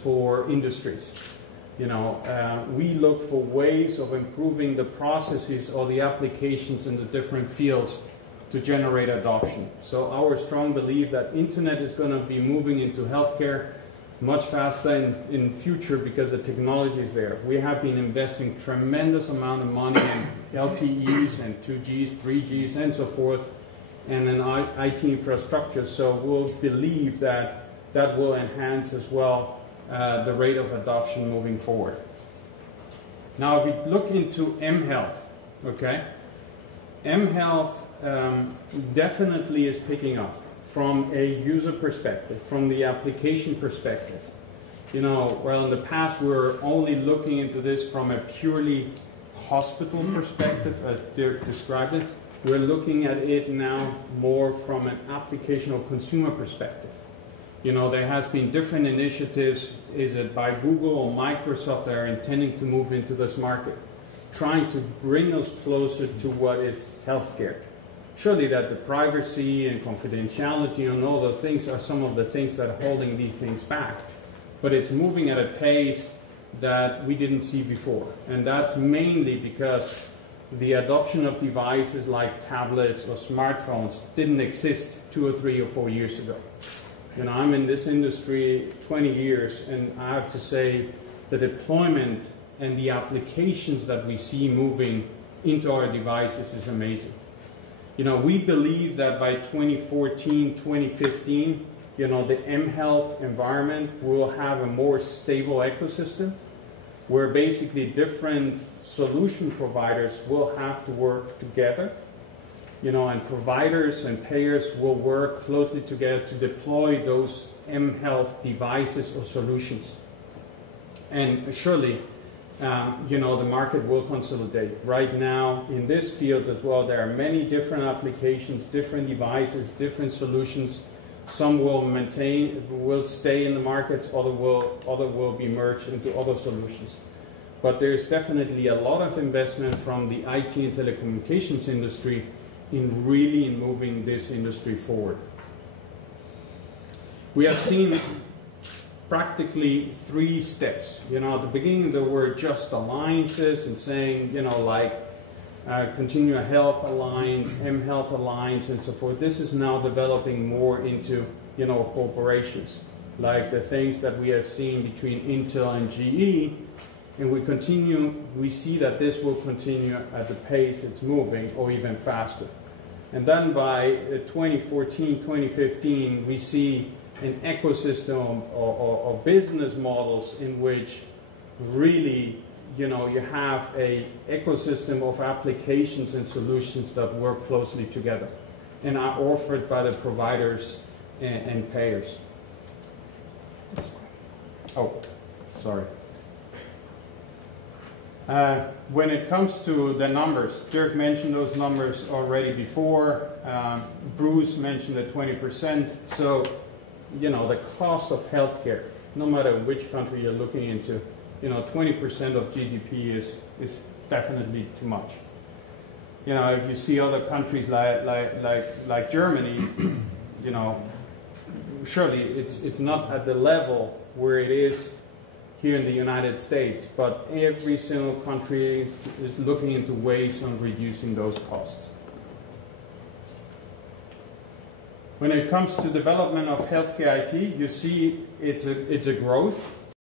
for industries. You know, we look for ways of improving the processes or the applications in the different fields to generate adoption. So our strong belief that internet is going to be moving into healthcare much faster in future because the technology is there. We have been investing tremendous amount of money in LTEs and 2Gs, 3Gs and so forth, and in IT infrastructure. So we'll believe that that will enhance as well the rate of adoption moving forward. Now, if we look into mHealth, okay, mHealth definitely is picking up from a user perspective, from the application perspective. You know, well, in the past we were only looking into this from a purely hospital perspective, as Dirk described it. We're looking at it now more from an application or consumer perspective. You know, there has been different initiatives, is it by Google or Microsoft, that are intending to move into this market, trying to bring us closer to what is healthcare. Surely that the privacy and confidentiality and all those things are some of the things that are holding these things back. But it's moving at a pace that we didn't see before. And that's mainly because the adoption of devices like tablets or smartphones didn't exist 2 or 3 or 4 years ago. You know, I'm in this industry 20 years, and I have to say the deployment and the applications that we see moving into our devices is amazing. You know, we believe that by 2014, 2015, you know, the mHealth environment will have a more stable ecosystem where basically different solution providers will have to work together, you know, and providers and payers will work closely together to deploy those mHealth devices or solutions. And surely, you know, the market will consolidate. Right now, in this field as well, there are many different applications, different devices, different solutions. Some will stay in the markets, other will be merged into other solutions. But there's definitely a lot of investment from the IT and telecommunications industry in really moving this industry forward. We have seen practically 3 steps. You know, at the beginning there were just alliances and saying, you know, like Continua Health Alliance, mHealth Alliance, and so forth. This is now developing more into, you know, corporations, like the things that we have seen between Intel and GE, and we see that this will continue at the pace it's moving, or even faster. And then by 2014, 2015, we see an ecosystem or business models in which really, you know, you have a ecosystem of applications and solutions that work closely together and are offered by the providers and payers. Oh, sorry. When it comes to the numbers, Dirk mentioned those numbers already before. Bruce mentioned the 20%. So, you know, the cost of healthcare, no matter which country you're looking into, you know, 20% of GDP is definitely too much. You know, if you see other countries like Germany, you know, surely it's not at the level where it is here in the United States, but every single country is looking into ways on reducing those costs. When it comes to development of healthcare IT, you see it's a growth.